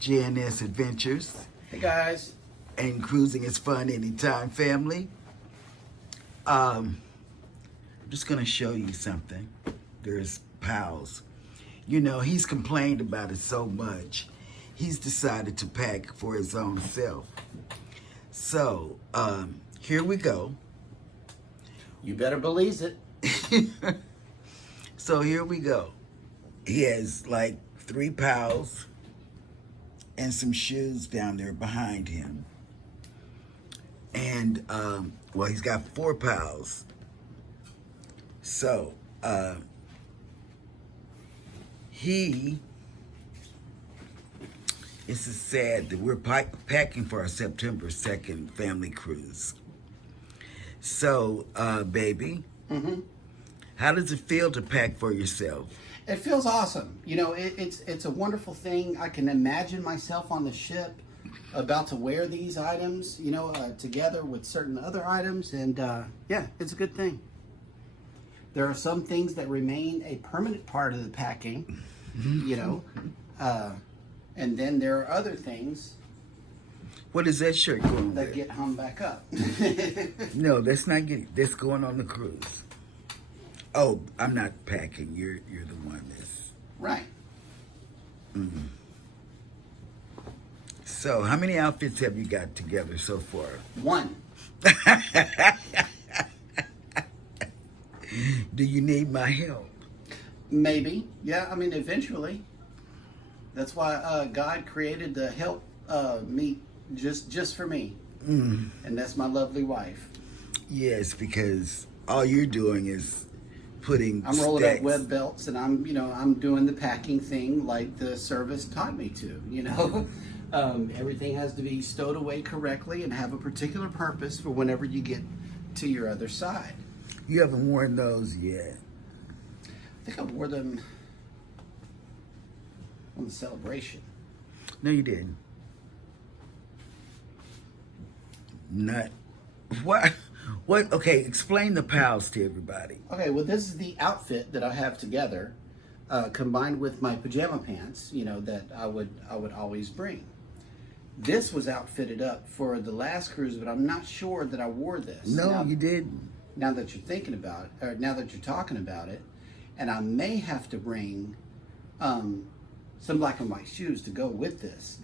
GNS Adventures Hey guys. and Cruising is Fun Anytime family. I'm just going to show you something. There's Pals. You know, he's complained about it so much, he's decided to pack for his own self. So, here we go. You better believe it. So here we go. He has like 3 pals and some shoes down there behind him. And, well, he's got 4 pals. So, this is sad that we're packing for our September 2nd family cruise. So, baby, how does it feel to pack for yourself? It feels awesome. You know, it's a wonderful thing. I can imagine myself on the ship about to wear these items, you know, together with certain other items. And yeah, it's a good thing. There are some things that remain a permanent part of the packing, you know, and then there are other things. What is that shirt going that with? get hung back up. No, that's not getting. That's going on the cruise. Oh, I'm not packing. You're the one that's Right. Mm-hmm. So, how many outfits have you got together so far? 1. Do you need my help? Maybe. Yeah, I mean, eventually. That's why God created the help me just for me. And that's my lovely wife. Yes, because all you're doing is putting. I'm rolling stacks. up web belts, and I'm doing the packing thing like the service taught me to. You know, everything has to be stowed away correctly and have a particular purpose for whenever you get to your other side. You haven't worn those yet. I think I wore them on the celebration. No, you didn't. Not what? What? Okay, explain the pals to everybody. Okay, well, this is the outfit that I have together, combined with my pajama pants. You know that I would always bring. This was outfitted up for the last cruise, but I'm not sure that I wore this. No, now, you didn't. Now that you're thinking about it, or now that you're talking about it, and I may have to bring some black and white shoes to go with this.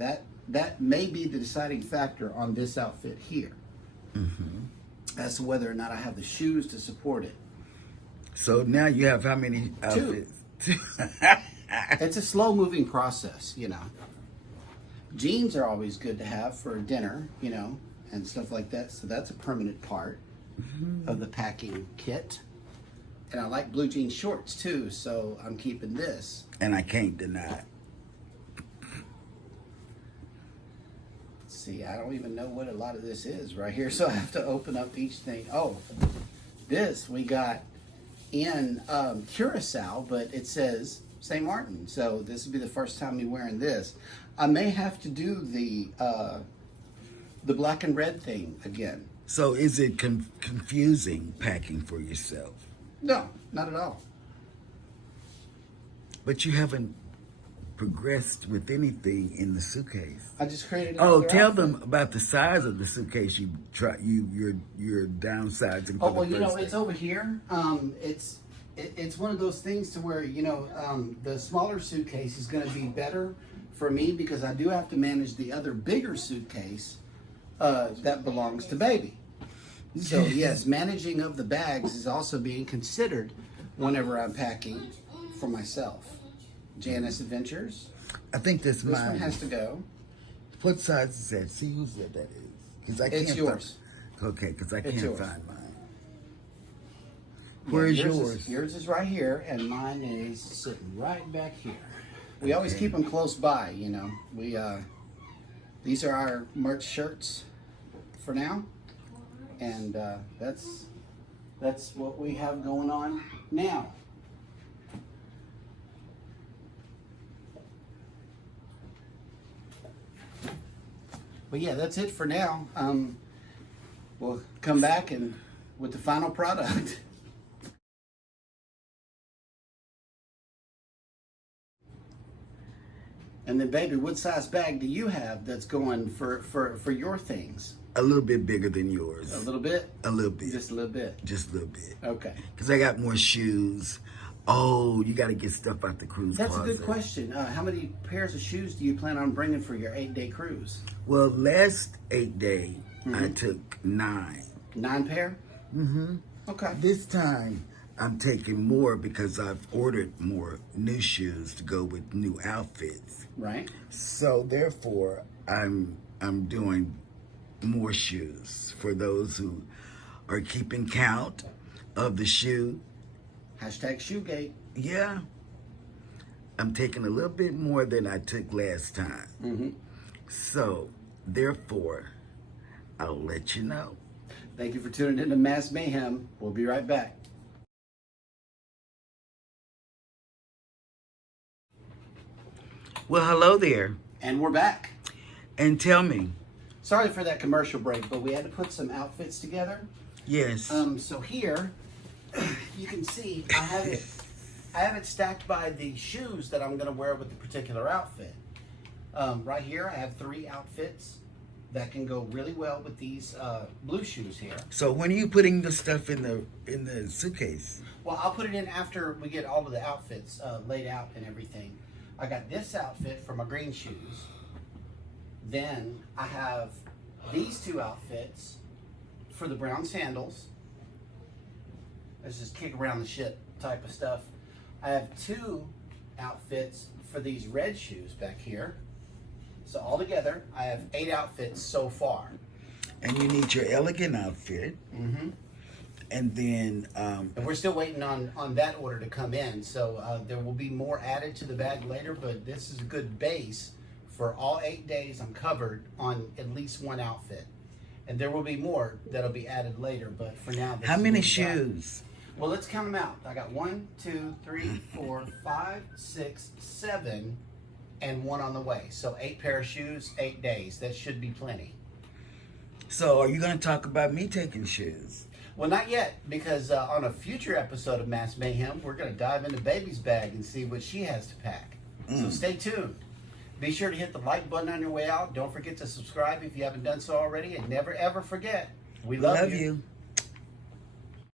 That may be the deciding factor on this outfit here, as to whether or not I have the shoes to support it. So now you have how many outfits? 2. It's a slow-moving process, you know. Jeans are always good to have for dinner, you know, and stuff like that. So that's a permanent part of the packing kit. And I like blue jean shorts too, so I'm keeping this. And I can't deny it. See, I don't even know what a lot of this is right here, so I have to open up each thing. Oh, this we got in Curacao, but it says St. Martin, so this will be the first time me wearing this. I may have to do the black and red thing again. So is it confusing packing for yourself? No, not at all. But you haven't progressed with anything in the suitcase. I just created. Oh, another tell outfit. them about the size of the suitcase you're downsizing. Oh for well, the you know, first it's thing. over here. It's one of those things to where, you know, the smaller suitcase is going to be better for me because I do have to manage the other bigger suitcase that belongs to baby. So yes, managing of the bags is also being considered whenever I'm packing for myself. Janice Adventures. I think that's This mine. one has to go. What size is that? See whose that is? Because I It's can't yours. Okay, because I It's can't yours. find mine. Where is yours? Yours is right here, and mine is sitting right back here. We always keep them close by, you know. We these are our merch shirts for now, and that's what we have going on now. But yeah, that's it for now. We'll come back and with the final product. And then, baby, what size bag do you have that's going for your things? A little bit bigger than yours. A little bit? A little bit. Just a little bit? Just a little bit. Okay. Because I got more shoes. Oh, you got to get stuff out the cruise That's closet. a good question. How many pairs of shoes do you plan on bringing for your 8-day cruise? Well, last 8 day, I took 9. 9 pair? Mm-hmm. Okay. This time, I'm taking more because I've ordered more new shoes to go with new outfits. Right. So therefore, I'm doing more shoes for those who are keeping count of the shoe. Hashtag Shoegate. Yeah. I'm taking a little bit more than I took last time. Mm-hmm. So therefore, I'll let you know. Thank you for tuning in to Mass Mayhem. We'll be right back. Well, hello there. And we're back. And tell me. Sorry for that commercial break, but we had to put some outfits together. Yes. So here, you can see I have it stacked by the shoes that I'm going to wear with the particular outfit. Right here, I have 3 outfits that can go really well with these blue shoes here. So when are you putting the stuff in the suitcase? Well, I'll put it in after we get all of the outfits laid out and everything. I got this outfit for my green shoes. Then I have these 2 outfits for the brown sandals. Let's just kick around the shit type of stuff. I have 2 outfits for these red shoes back here. So altogether, I have 8 outfits so far. And you need your elegant outfit. Mm-hmm. And then... and we're still waiting on that order to come in. So there will be more added to the bag later, but this is a good base. For all 8 days, I'm covered on at least 1 outfit. And there will be more that'll be added later, but for now... How many shoes? Well, let's count them out. I got 1, 2, 3, 4, 5, 6, 7, and 1 on the way. So 8 pair of shoes, 8 days. That should be plenty. So are you going to talk about me taking shoes? Well, not yet, because on a future episode of Mass Mayhem, we're going to dive into Baby's bag and see what she has to pack. So stay tuned. Be sure to hit the like button on your way out. Don't forget to subscribe if you haven't done so already. And never, ever forget, we love you.